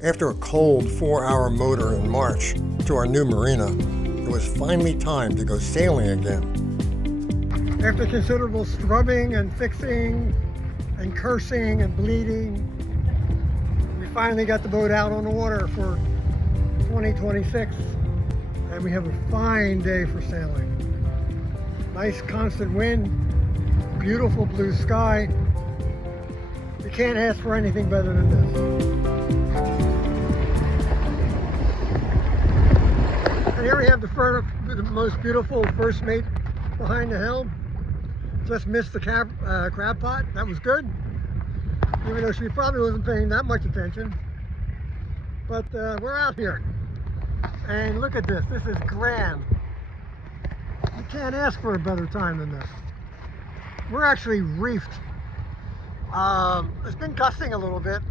After a cold 4-hour motor in March to our new marina, it was finally time to go sailing again. After considerable scrubbing and fixing and cursing and bleeding, we finally got the boat out on the water for 2026, and we have a fine day for sailing. Nice constant wind, beautiful blue sky. You can't ask for anything better than this. And here we have the most beautiful first mate behind the helm. Just missed the crab pot. That was good, even though she probably wasn't paying that much attention. But we're out here, and look at this. This is grand. You can't ask for a better time than this. We're actually reefed. It's been gusting a little bit,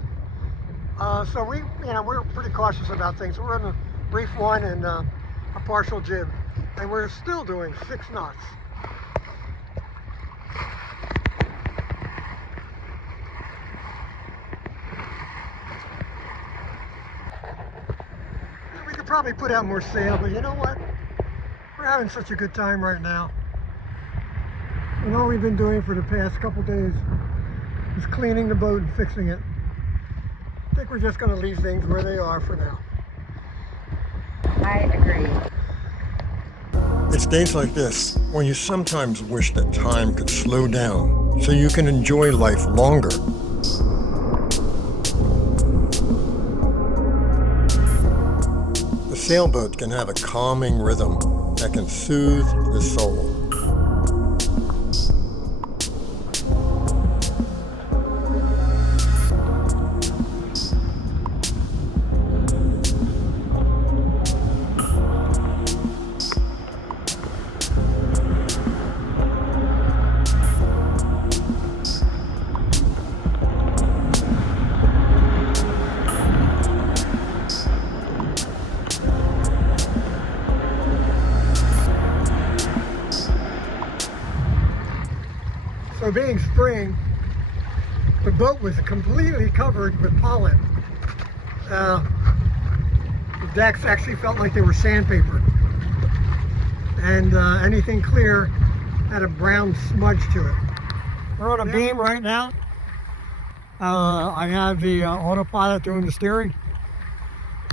so we're pretty cautious about things. We're in a reef 1 and a partial jib, and we're still doing 6 knots. We could probably put out more sail, but you know what? We're having such a good time right now. And all we've been doing for the past couple days is cleaning the boat and fixing it. I think we're just going to leave things where they are for now. I agree. It's days like this when you sometimes wish that time could slow down so you can enjoy life longer. The sailboat can have a calming rhythm that can soothe the soul. So being spring, the boat was completely covered with pollen. The decks actually felt like they were sandpaper. And anything clear had a brown smudge to it. We're on a beam right now. I have the autopilot doing the steering.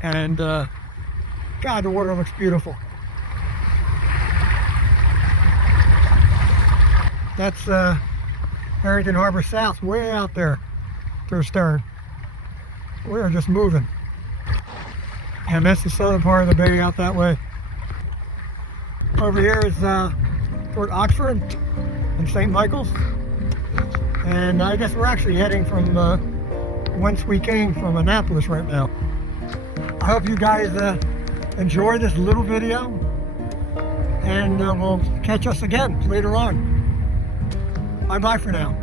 And God, the water looks beautiful. That's Harrington Harbor South, way out there to the stern. We are just moving. And that's the southern part of the bay out that way. Over here is toward Oxford and St. Michael's. And I guess we're actually heading from whence we came, from Annapolis right now. I hope you guys enjoy this little video, and we'll catch us again later on. Bye-bye for now.